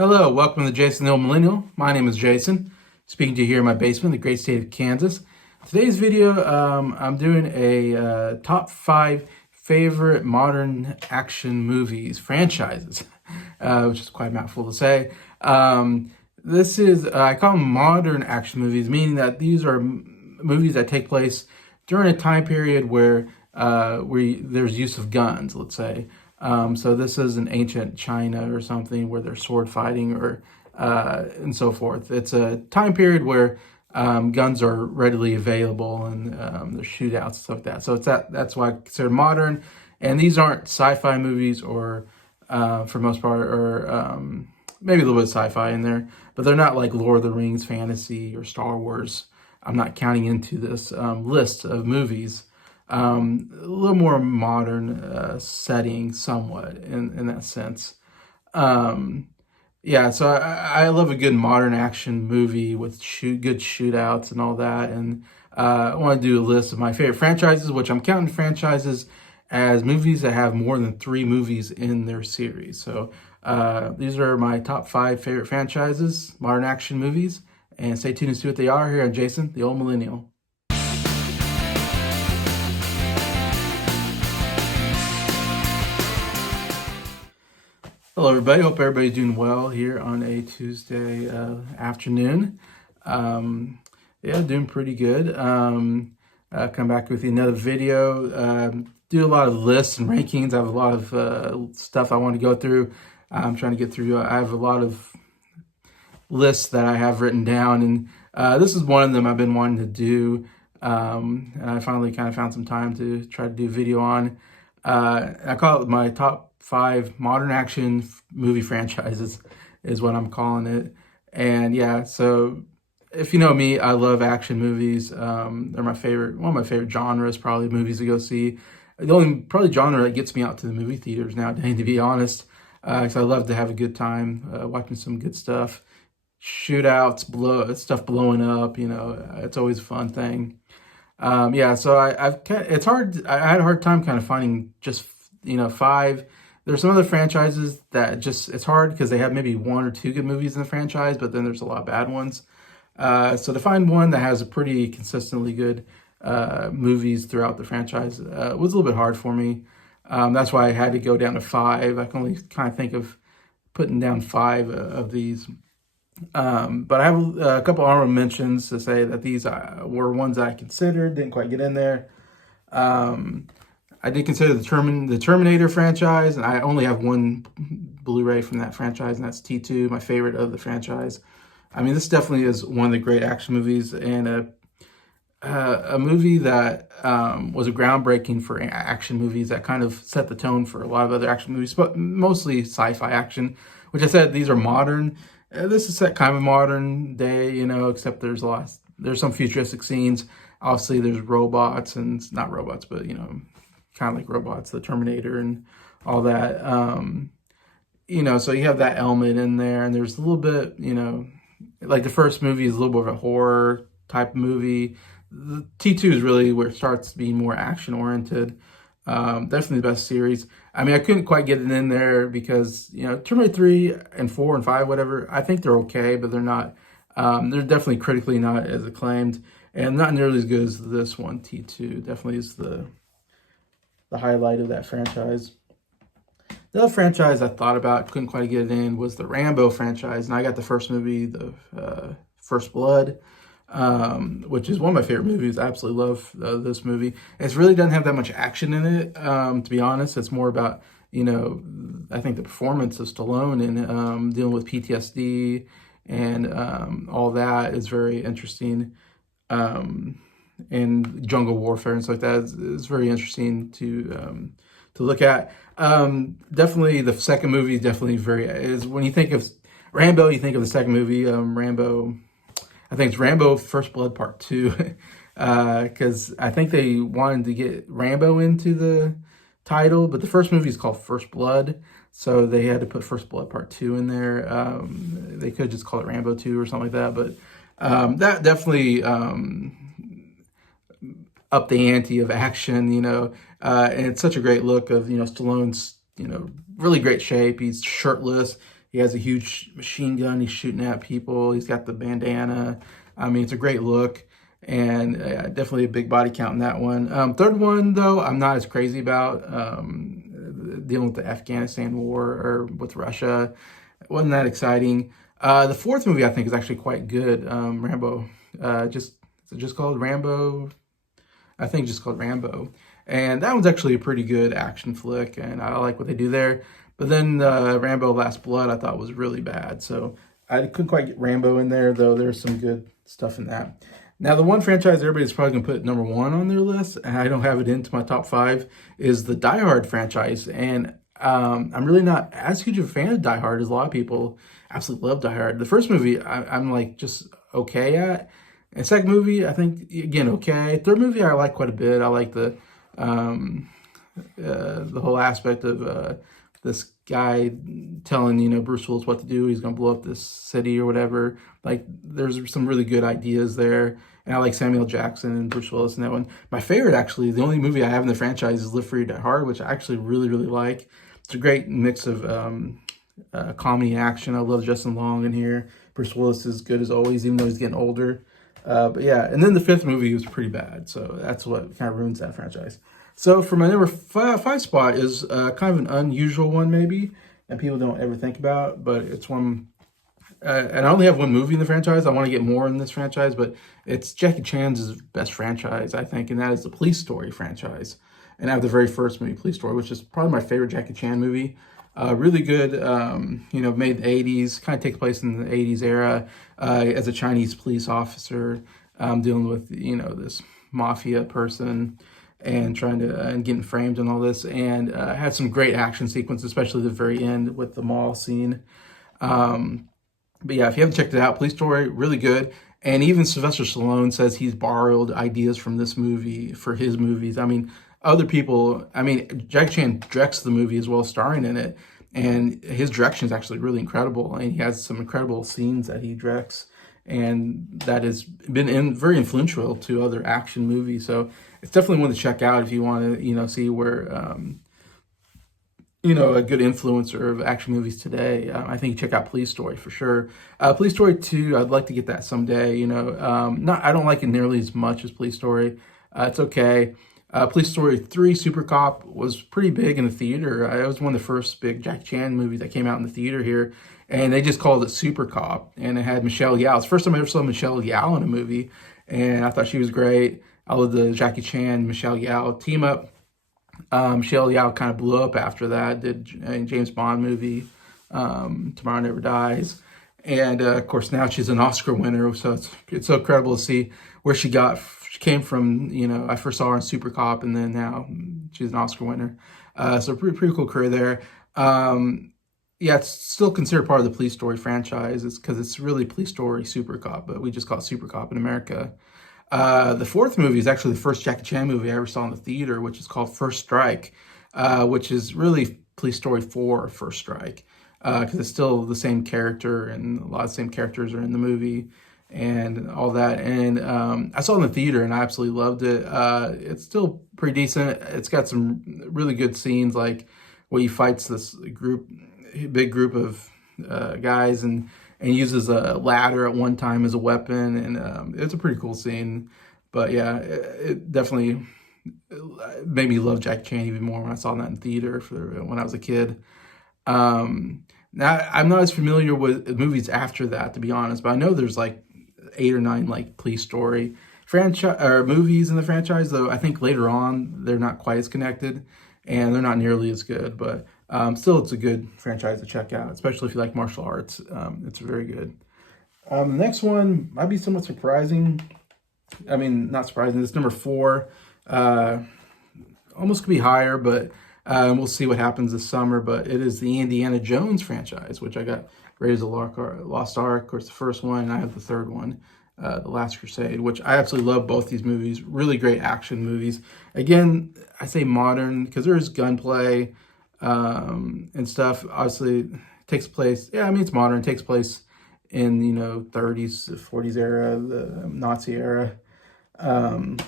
Hello, welcome to Jason the Old Millennial. My name is Jason, speaking to you here in my basement, in the great state of Kansas. Today's video, I'm doing a top 5 favorite modern action movies, franchises, which is quite a mouthful to say. This is, I call them modern action movies, meaning that these are movies that take place during a time period where there's use of guns, let's say. So this is an ancient China or something where there's sword fighting or and so forth. It's a time period where guns are readily available and there's shootouts, stuff like that. So that's why I consider modern. And these aren't sci-fi movies or for most part, or maybe a little bit of sci-fi in there, but they're not like Lord of the Rings fantasy or Star Wars. I'm not counting into this list of movies. A little more modern setting, somewhat in that sense. Yeah, so I love a good modern action movie with good shootouts and all that. And I want to do a list of my favorite franchises, which I'm counting franchises as movies that have more than 3 movies in their series. So these are my top 5 favorite franchises, modern action movies. And stay tuned to see what they are here on Jason, the Old Millennial. Hello, everybody. Hope everybody's doing well here on a Tuesday afternoon. Yeah, doing pretty good. Come back with another video. Do a lot of lists and rankings. I have a lot of stuff I want to go through. I'm trying to get through. I have a lot of lists that I have written down, and this is one of them I've been wanting to do. And I finally kind of found some time to try to do a video on. I call it my top 5 modern action movie franchises is what I'm calling it. And yeah, so if you know me, I love action movies. They're my favorite, one of my favorite genres, probably movies to go see. The only probably genre that gets me out to the movie theaters nowadays, to be honest, because I love to have a good time watching some good stuff. Shootouts, stuff blowing up, it's always a fun thing. Yeah, so it's hard. I had a hard time kind of finding just 5. There's some other franchises that it's hard because they have maybe 1 or 2 good movies in the franchise, but then there's a lot of bad ones. So to find one that has a pretty consistently good movies throughout the franchise was a little bit hard for me. That's why I had to go down to 5. I can only kind of think of putting down 5 of these. But I have a couple honorable mentions to say that these were ones that I considered, didn't quite get in there. I did consider the Terminator franchise, and I only have 1 Blu-ray from that franchise, and that's T2, my favorite of the franchise. I mean, this definitely is one of the great action movies, and a movie that was a groundbreaking for action movies that kind of set the tone for a lot of other action movies, but mostly sci-fi action, which I said these are modern. This is set kind of modern day, except there's some futuristic scenes. Obviously, there's robots, and not robots, but, kind of like robots, the Terminator and all that. So you have that element in there, and there's a little bit, like the first movie is a little bit of a horror type movie. The T2 is really where it starts being more action oriented. Definitely the best series. I mean, I couldn't quite get it in there because, Terminator 3 and 4 and 5, whatever, I think they're okay, but they're not, they're definitely critically not as acclaimed and not nearly as good as this one. T2 definitely is the highlight of that franchise. The other franchise I thought about, couldn't quite get it in, was the Rambo franchise. And I got the first movie, the First Blood, which is one of my favorite movies. I absolutely love this movie. It really doesn't have that much action in it, to be honest. It's more about, I think the performance of Stallone and dealing with PTSD and all that is very interesting. And jungle warfare and stuff like that is very interesting to look at. Definitely the second movie is when you think of Rambo, you think of the second movie, Rambo. I think it's Rambo First Blood Part 2, because I think they wanted to get Rambo into the title, but the first movie is called First Blood, so they had to put First Blood Part 2 in there. They could just call it Rambo 2 or something like that, but that definitely up the ante of action, and it's such a great look of, Stallone's, really great shape. He's shirtless. He has a huge machine gun. He's shooting at people. He's got the bandana. I mean, it's a great look, and definitely a big body count in that one. Third one, though, I'm not as crazy about. Dealing with the Afghanistan war or with Russia. It wasn't that exciting. The fourth movie, I think, is actually quite good. Rambo. Is it just called Rambo? I think just called Rambo. And that one's actually a pretty good action flick, and I like what they do there. But then Rambo Last Blood I thought was really bad. So I couldn't quite get Rambo in there, though there's some good stuff in that. Now, the one franchise everybody's probably going to put number one on their list, and I don't have it into my top five, is the Die Hard franchise. And I'm really not as huge of a fan of Die Hard as a lot of people. Absolutely love Die Hard. The first movie, I'm like just okay at. And second movie, I think, again, okay. Third movie, I like quite a bit. I like the whole aspect of this guy telling, Bruce Willis what to do. He's going to blow up this city or whatever. Like, there's some really good ideas there. And I like Samuel Jackson and Bruce Willis in that one. My favorite, actually, the only movie I have in the franchise is Live Free or Die Hard, which I actually really, really like. It's a great mix of comedy and action. I love Justin Long in here. Bruce Willis is good as always, even though he's getting older. But yeah, and then the fifth movie was pretty bad. So that's what kind of ruins that franchise. So for my number five spot is kind of an unusual one maybe, and people don't ever think about, but it's one, and I only have one movie in the franchise. I want to get more in this franchise, but it's Jackie Chan's best franchise, I think, and that is the Police Story franchise. And I have the very first movie, Police Story, which is probably my favorite Jackie Chan movie. Really good, made in the 80s, kind of takes place in the 80s era, as a Chinese police officer, dealing with, this mafia person and trying to, and getting framed and all this, and had some great action sequences, especially the very end with the mall scene. But yeah, if you haven't checked it out, Police Story, really good. And even Sylvester Stallone says he's borrowed ideas from this movie for his movies. I mean, other people, Jackie Chan directs the movie as well, starring in it. And his direction is actually really incredible. And he has some incredible scenes that he directs. And that has been very influential to other action movies. So it's definitely one to check out if you want to, see where, a good influencer of action movies today. I think check out Police Story for sure. Police Story 2, I'd like to get that someday. I don't like it nearly as much as Police Story. It's okay. Police Story 3 Super Cop was pretty big in the theater. It was one of the first big Jackie Chan movies that came out in the theater here. And they just called it Super Cop. And it had Michelle Yeoh. It's the first time I ever saw Michelle Yeoh in a movie. And I thought she was great. I love the Jackie Chan, Michelle Yeoh team up. Michelle Yeoh kind of blew up after that. Did a James Bond movie, Tomorrow Never Dies. And of course, now she's an Oscar winner. So it's so incredible to see where she came from. I first saw her in Super Cop, and then now she's an Oscar winner. So pretty cool career there. Yeah, it's still considered part of the Police Story franchise. It's because it's really Police Story Super Cop, but we just call it Super Cop in America. The fourth movie is actually the first Jackie Chan movie I ever saw in the theater, which is called First Strike, which is really Police Story 4 First Strike, because it's still the same character, and a lot of the same characters are in the movie and all that. And I saw it in the theater, and I absolutely loved it. It's still pretty decent. It's got some really good scenes, like where he fights this big group of guys, and uses a ladder at one time as a weapon, and it's a pretty cool scene. But yeah, it definitely made me love Jackie Chan even more when I saw that in theater when I was a kid. Now, I'm not as familiar with movies after that, to be honest, but I know there's like 8 or 9 like Police Story franchise or movies in the franchise, though I think later on they're not quite as connected and they're not nearly as good, but still it's a good franchise to check out, especially if you like martial arts. It's very good. The next one might be somewhat surprising. Not surprising. It's number 4. Almost could be higher, but we'll see what happens this summer. But it is the Indiana Jones franchise, which I got Raiders of the Lost Ark, of course, the first one, and I have the third one, The Last Crusade, which I absolutely love both these movies. Really great action movies. Again, I say modern because there is gunplay and stuff. Obviously, it takes place. Yeah, it's modern. It takes place in 30s, 40s era, the Nazi era. And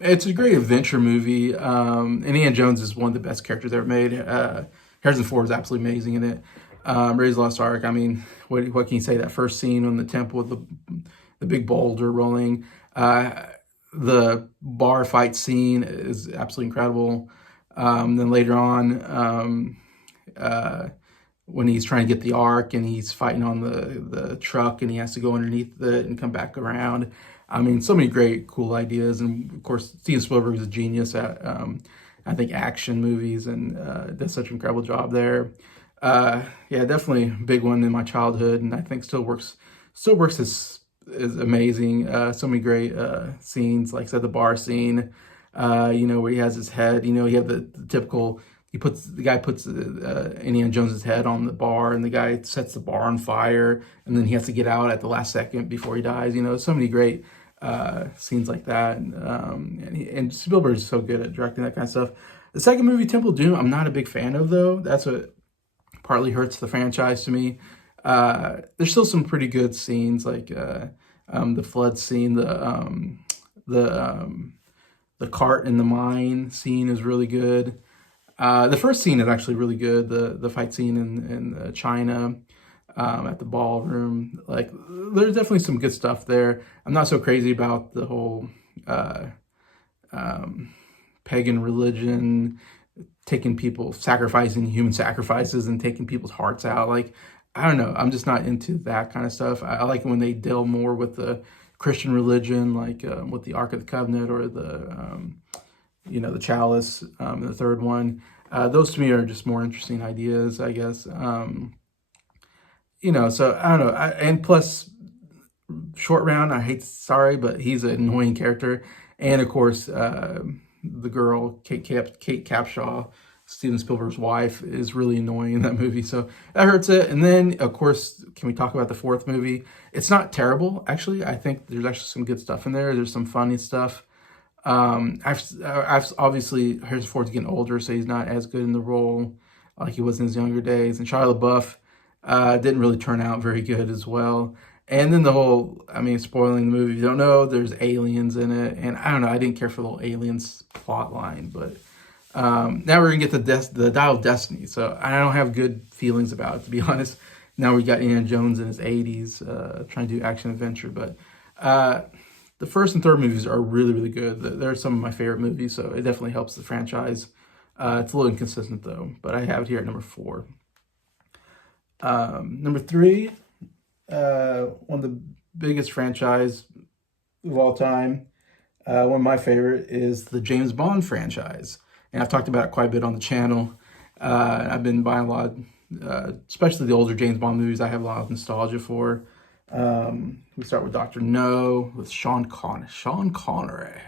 it's a great adventure movie. Indiana Jones is one of the best characters ever made. Harrison Ford is absolutely amazing in it. Raiders of the Lost Ark, I mean, what can you say? That first scene on the temple with the big boulder rolling. The bar fight scene is absolutely incredible. Then later on, when he's trying to get the ark and he's fighting on the truck and he has to go underneath it and come back around. I mean, so many great, cool ideas. And of course, Steven Spielberg is a genius at, I think, action movies, and does such an incredible job there. Yeah, definitely a big one in my childhood, and I think still works is amazing. So many great scenes, like I said, the bar scene, where he has his head, you have the typical, the guy puts Indiana Jones's head on the bar, and the guy sets the bar on fire, and then he has to get out at the last second before he dies. So many great scenes like that. And Spielberg is so good at directing that kind of stuff. The second movie, Temple of Doom, I'm not a big fan of, though. That's what partly hurts the franchise to me. There's still some pretty good scenes, like the flood scene, the cart in the mine scene is really good. The first scene is actually really good. The fight scene in China at the ballroom, like there's definitely some good stuff there. I'm not so crazy about the whole pagan religion, taking people, sacrificing human sacrifices and taking people's hearts out. Like, I don't know. I'm just not into that kind of stuff. I like it when they deal more with the Christian religion, like with the Ark of the Covenant or the chalice, the third one. Those to me are just more interesting ideas, I guess. So I don't know. And plus, Short Round, sorry, but he's an annoying character. And of course, the girl, Kate Capshaw, Steven Spielberg's wife, is really annoying in that movie. So that hurts it. And then, of course, can we talk about the fourth movie? It's not terrible, actually. I think there's actually some good stuff in there. There's some funny stuff. I've obviously, Harrison Ford's getting older, so he's not as good in the role like he was in his younger days. And Shia LaBeouf didn't really turn out very good as well. And then spoiling the movie, if you don't know, there's aliens in it. And I don't know, I didn't care for the little aliens plot line, but now we're going to get the Dial of Destiny. So I don't have good feelings about it, to be honest. Now we got Indiana Jones in his 80s trying to do action adventure. But the first and third movies are really, really good. They're some of my favorite movies, so it definitely helps the franchise. It's a little inconsistent, though, but I have it here at number 4. Number 3, one of the biggest franchise of all time. One of my favorite is the James Bond franchise. And I've talked about it quite a bit on the channel. I've been buying a lot, especially the older James Bond movies. I have a lot of nostalgia for. We start with Dr. No, with Sean Connery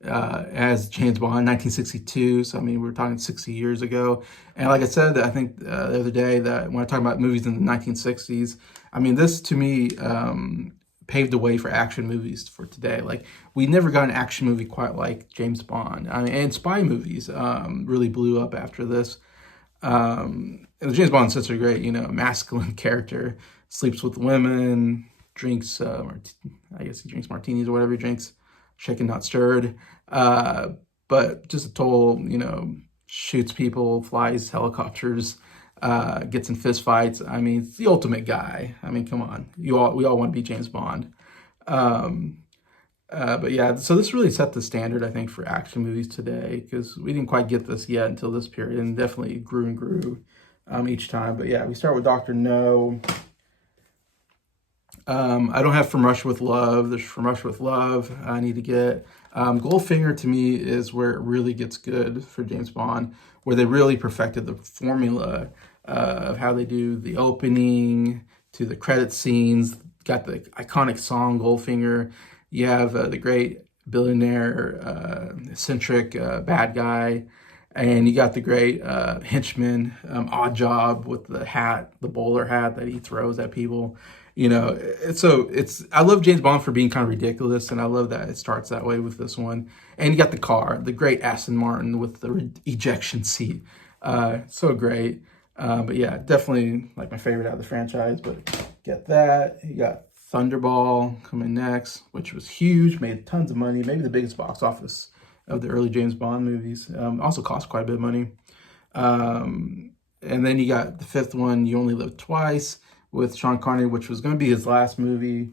as James Bond, 1962. So, we're talking 60 years ago. And like I said, I think the other day, that when I talk about movies in the 1960s, this to me paved the way for action movies for today. Like, we never got an action movie quite like James Bond. And spy movies really blew up after this. And James Bond sets are great, masculine character, sleeps with women, drinks, I guess he drinks martinis or whatever he drinks, shaken not stirred. But just a total, shoots people, flies helicopters, gets in fist fights. It's the ultimate guy. Come on. We all want to be James Bond. But yeah, so this really set the standard, I think, for action movies today, because we didn't quite get this yet until this period, and definitely grew and grew each time. But yeah, we start with Dr. No. I don't have From Russia with Love. There's From Russia with Love I need to get. Goldfinger, to me, is where it really gets good for James Bond, where they really perfected the formula of how they do the opening to the credit scenes. Got the iconic song Goldfinger. You have the great billionaire, eccentric bad guy, and you got the great henchman, Odd Job, with the hat, the bowler hat that he throws at people. I love James Bond for being kind of ridiculous, and I love that it starts that way with this one. And you got the car, the great Aston Martin with the ejection seat. So great. But yeah, definitely like my favorite out of the franchise, but get that. You got Thunderball coming next, which was huge, made tons of money, maybe the biggest box office of the early James Bond movies. Also cost quite a bit of money. and then you got the fifth one, You Only Live Twice, with Sean Connery, which was going to be his last movie.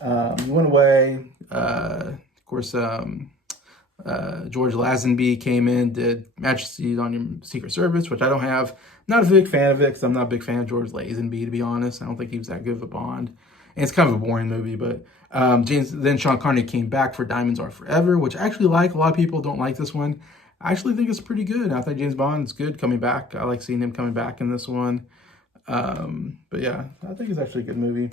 He went away. Of course, George Lazenby came in, did Majesty on Your Secret Service, which I don't have. Not a big fan of it, because I'm not a big fan of George Lazenby, to be honest. I don't think he was that good of a Bond. And it's kind of a boring movie, but then Sean Connery came back for Diamonds Are Forever, which I actually like. A lot of people don't like this one. I actually think it's pretty good. I think James Bond is good coming back. I like seeing him coming back in this one. But yeah, I think it's actually a good movie.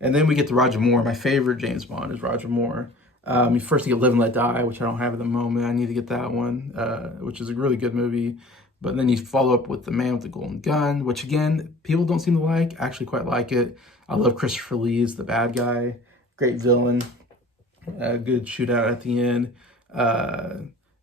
And then we get to Roger Moore. My favorite James Bond is Roger Moore. First you get Live and Let Die, which I don't have at the moment. I need to get that one, which is a really good movie. But then you follow up with The Man with the Golden Gun, which again, people don't seem to like. I actually quite like it. I love Christopher Lee as the bad guy. Great villain. Good shootout at the end.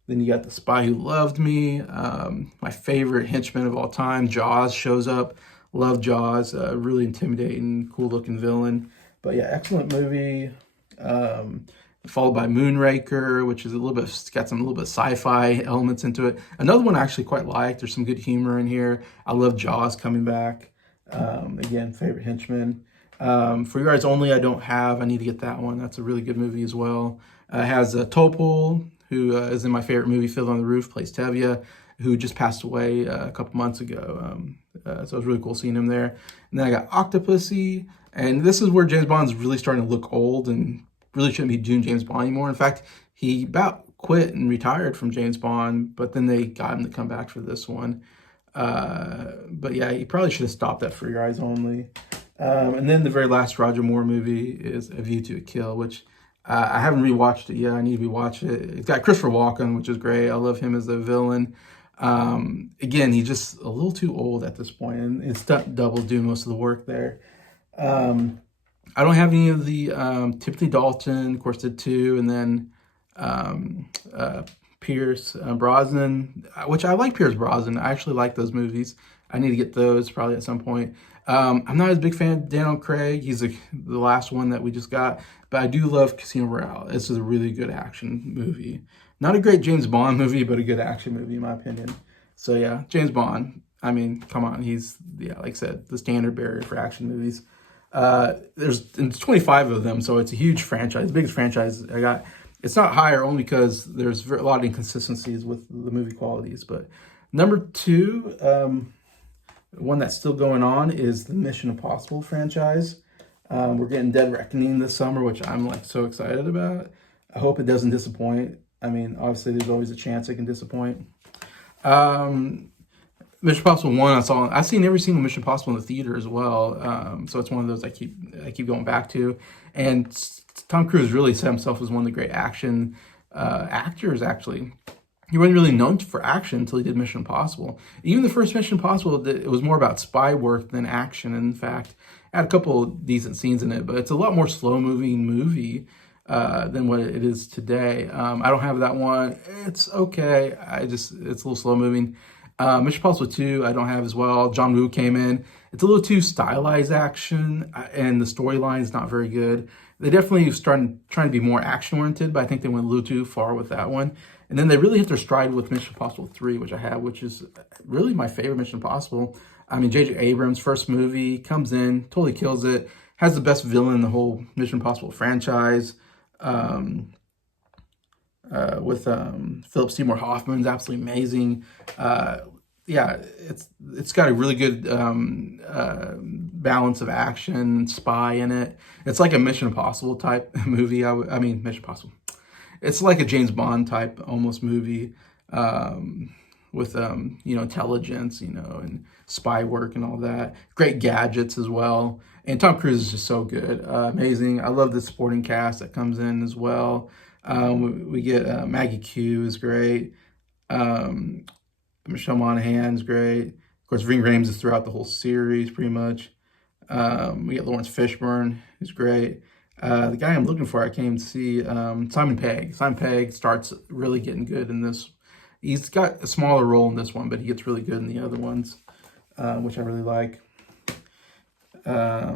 Then you got The Spy Who Loved Me. My favorite henchman of all time, Jaws, shows up. Love Jaws. Really intimidating, cool-looking villain. But yeah, excellent movie. Followed by Moonraker, which is got some little bit sci-fi elements into it. Another one I actually quite liked. There's some good humor in here. I love Jaws coming back. Again, favorite henchman. For Your Eyes Only, I don't have. I need to get that one. That's a really good movie as well. It has Topol, who is in my favorite movie, Fiddler on the Roof, plays Tevye, who just passed away a couple months ago. So it was really cool seeing him there. And then I got Octopussy, and this is where James Bond's really starting to look old and really shouldn't be doing James Bond anymore. In fact, he about quit and retired from James Bond, but then they got him to come back for this one. But yeah, he probably should have stopped that For Your Eyes Only. And then the very last Roger Moore movie is A View to a Kill, which I haven't rewatched it yet. I need to rewatch it. It's got Christopher Walken, which is great. I love him as the villain. Again, he's just a little too old at this point, and it's stunt double doing most of the work there. I don't have any of the Timothy Dalton, of course, did two, and then Pierce Brosnan, which I like Pierce Brosnan. I actually like those movies. I need to get those probably at some point. I'm not as big fan of Daniel Craig. He's the last one that we just got, but I do love Casino Royale. This is a really good action movie. Not a great James Bond movie, but a good action movie in my opinion. So yeah, James Bond. I mean, come on, he's, yeah, like I said, the standard bearer for action movies. There's 25 of them, so it's a huge franchise, the biggest franchise I got. It's not higher only because there's a lot of inconsistencies with the movie qualities. But number two, one that's still going on is the Mission Impossible franchise. We're getting Dead Reckoning this summer, which I'm like so excited about. I hope it doesn't disappoint. I mean, obviously there's always a chance it can disappoint. Mission Impossible 1, I've seen every single Mission Impossible in the theater as well. So it's one of those I keep going back to. And Tom Cruise really set himself as one of the great action actors, actually. He wasn't really known for action until he did Mission Impossible. Even the first Mission Impossible, it was more about spy work than action. In fact, it had a couple of decent scenes in it, but it's a lot more slow-moving movie than what it is today. I don't have that one. It's okay. It's a little slow-moving. Mission Impossible 2, I don't have as well. John Woo came in. It's a little too stylized action, and the storyline is not very good. They definitely trying to be more action-oriented, but I think they went a little too far with that one. And then they really hit their stride with Mission Impossible 3, which I have, which is really my favorite Mission Impossible. I mean, J.J. Abrams' first movie, comes in, totally kills it, has the best villain in the whole Mission Impossible franchise. With Philip Seymour Hoffman's absolutely amazing. Yeah, it's got a really good balance of action and spy in it. It's like a Mission Impossible type movie. I mean, Mission Impossible. It's like a James Bond type almost movie with intelligence, and spy work and all that. Great gadgets as well. And Tom Cruise is just so good, amazing. I love the supporting cast that comes in as well. We get Maggie Q is great. Michelle Monaghan's great. Of course, Ving Rhames is throughout the whole series, pretty much. We get Lawrence Fishburne, who's great. The guy I'm looking for, I came to see, Simon Pegg. Simon Pegg starts really getting good in this. He's got a smaller role in this one, but he gets really good in the other ones, which I really like. I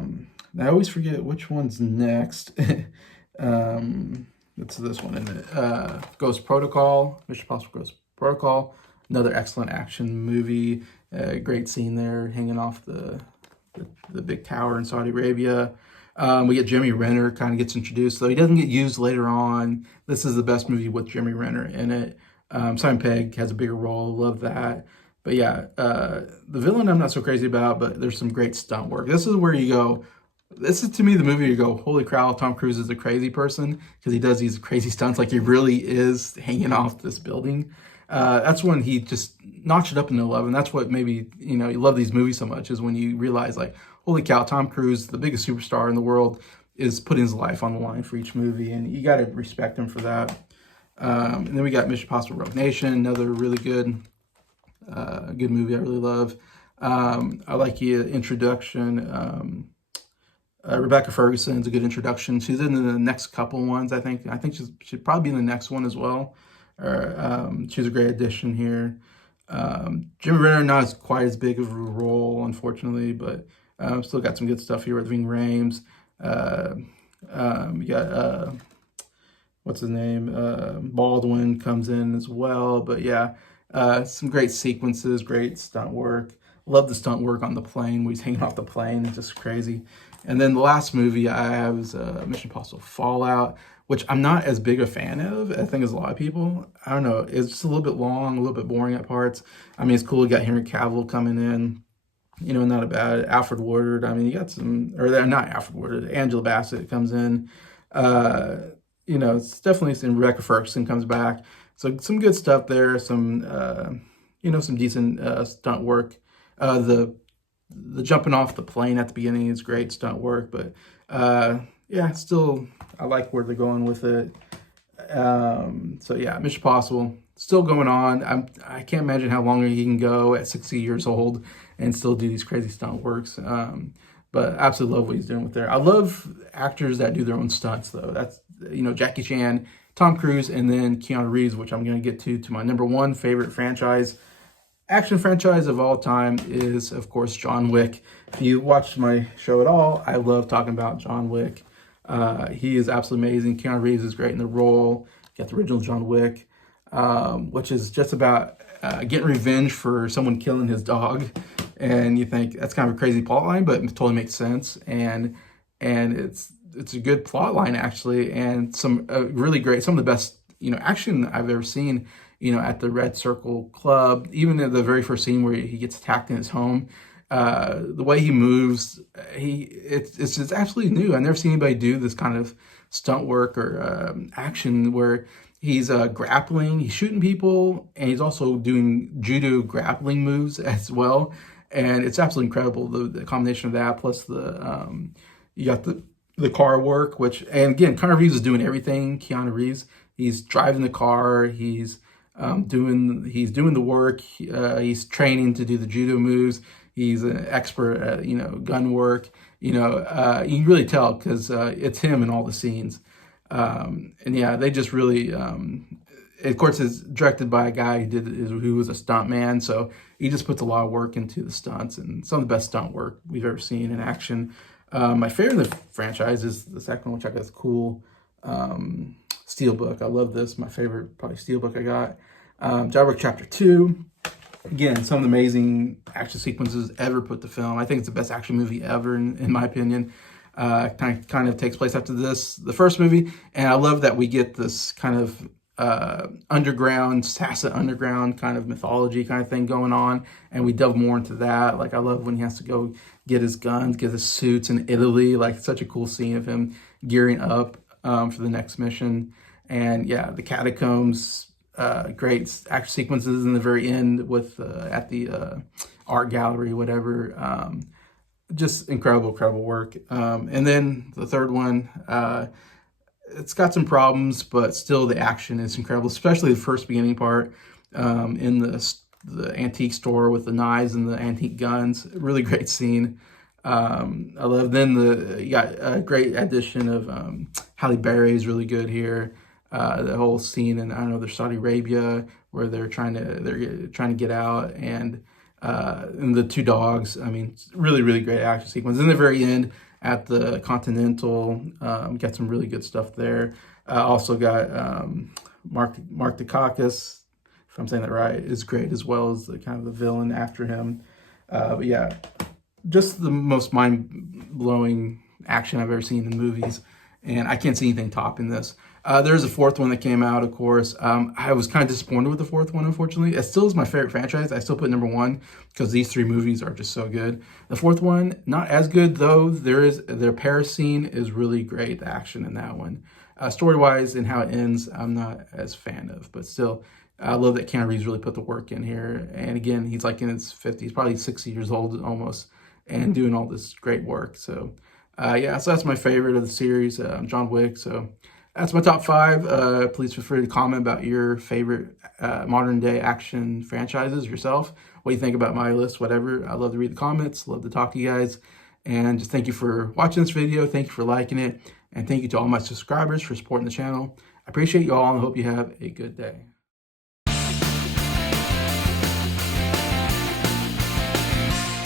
always forget which one's next. It's this one, isn't it? Ghost Protocol, Mission Impossible Ghost Protocol. another excellent action movie. Great scene there, hanging off the big tower in Saudi Arabia. We get Jeremy Renner kind of gets introduced, though he doesn't get used later on. This is the best movie with Jeremy Renner in it. Simon Pegg has a bigger role. Love that. But yeah, the villain I'm not so crazy about, but there's some great stunt work. This is where you go, this is to me the movie you go, holy cow, Tom Cruise is a crazy person because he does these crazy stunts like he really is hanging off this building. That's when he just notched it up into 11. That's what maybe, you love these movies so much, is when you realize like, holy cow, Tom Cruise, the biggest superstar in the world, is putting his life on the line for each movie, and you got to respect him for that. And then we got Mission Impossible Rogue Nation, another really good movie I really love. I like the introduction. Rebecca Ferguson's a good introduction. She's in the next couple ones, I think. I think she'd probably be in the next one as well. She's a great addition here. Jimmy Renner, not as quite as big of a role, unfortunately, but still got some good stuff here with Ving Rhames. You got, what's his name? Baldwin comes in as well. But yeah, some great sequences, great stunt work. Love the stunt work on the plane where he's hanging off the plane. It's just crazy. And then the last movie I have is Mission Impossible Fallout, which I'm not as big a fan of, I think, as a lot of people. I don't know. It's just a little bit long, a little bit boring at parts. I mean, it's cool. You got Henry Cavill coming in. Not a bad Alfred Woodard. I mean, you got some, or they're not Alfred Woodard. Angela Bassett comes in. It's definitely some. Rebecca Ferguson comes back. So some good stuff there. Some, some decent stunt work. The jumping off the plane at the beginning is great stunt work, but yeah, still I like where they're going with it. So yeah, Mission Impossible still going on. I can't imagine how long he can go at 60 years old and still do these crazy stunt works. But absolutely love what he's doing with there. I love actors that do their own stunts though. That's Jackie Chan, Tom Cruise, and then Keanu Reeves, which I'm going to get to my number one favorite action franchise of all time is, of course, John Wick. If you watched my show at all, I love talking about John Wick. He is absolutely amazing. Keanu Reeves is great in the role. You got the original John Wick, which is just about getting revenge for someone killing his dog. And you think that's kind of a crazy plot line, but it totally makes sense. And it's a good plot line, actually, and some really great, some of the best action I've ever seen. At the Red Circle Club, even in the very first scene where he gets attacked in his home, the way he moves, it's just absolutely new. I've never seen anybody do this kind of stunt work or action where he's grappling, he's shooting people, and he's also doing judo grappling moves as well. And it's absolutely incredible, the combination of that, plus you got the car work, and again, Keanu Reeves is doing everything. Keanu Reeves, he's driving the car, he's doing the work. He's training to do the judo moves. He's an expert at gun work. You can really tell because it's him in all the scenes. And yeah, they just really. Of course, it's directed by a guy who was a stunt man, so he just puts a lot of work into the stunts, and some of the best stunt work we've ever seen in action. My favorite of the franchise is the second one, which I guess is cool. Steelbook. I love this. My favorite probably Steelbook I got. John Wick Chapter 2. Again, some of the amazing action sequences ever put to film. I think it's the best action movie ever, in my opinion. Kind of takes place after the first movie. And I love that we get this kind of underground, Sassa underground kind of mythology kind of thing going on. And we delve more into that. Like, I love when he has to go get his guns, get his suits in Italy. Like, such a cool scene of him gearing up for the next mission. And yeah, the catacombs, great action sequences in the very end with at the art gallery, whatever. Just incredible work. And then the third one, it's got some problems, but still the action is incredible, especially the first beginning part in the antique store with the knives and the antique guns. Really great scene. I love. Then you got a great addition of Halle Berry is really good here. The whole scene in, I don't know, there's Saudi Arabia where they're trying to get out, and the two dogs. I mean, really great action sequence. In the very end at the Continental, got some really good stuff there. Also got Mark Dacascos, if I'm saying that right, is great, as well as the kind of the villain after him. But yeah, just the most mind-blowing action I've ever seen in movies, and I can't see anything topping this. There's a fourth one that came out, of course. I was kind of disappointed with the fourth one, unfortunately. It still is my favorite franchise. I still put number one because these three movies are just so good. The fourth one, not as good, though. Their Paris scene is really great, the action in that one. Story-wise and how it ends, I'm not as fan of, but still, I love that Keanu Reeves really put the work in here. And again, he's like in his 50s, probably 60 years old almost, and doing all this great work. So yeah, so that's my favorite of the series, John Wick. So that's my top five. Please feel free to comment about your favorite modern day action franchises yourself. What do you think about my list, whatever. I love to read the comments, love to talk to you guys. And just thank you for watching this video. Thank you for liking it. And thank you to all my subscribers for supporting the channel. I appreciate you all and I hope you have a good day.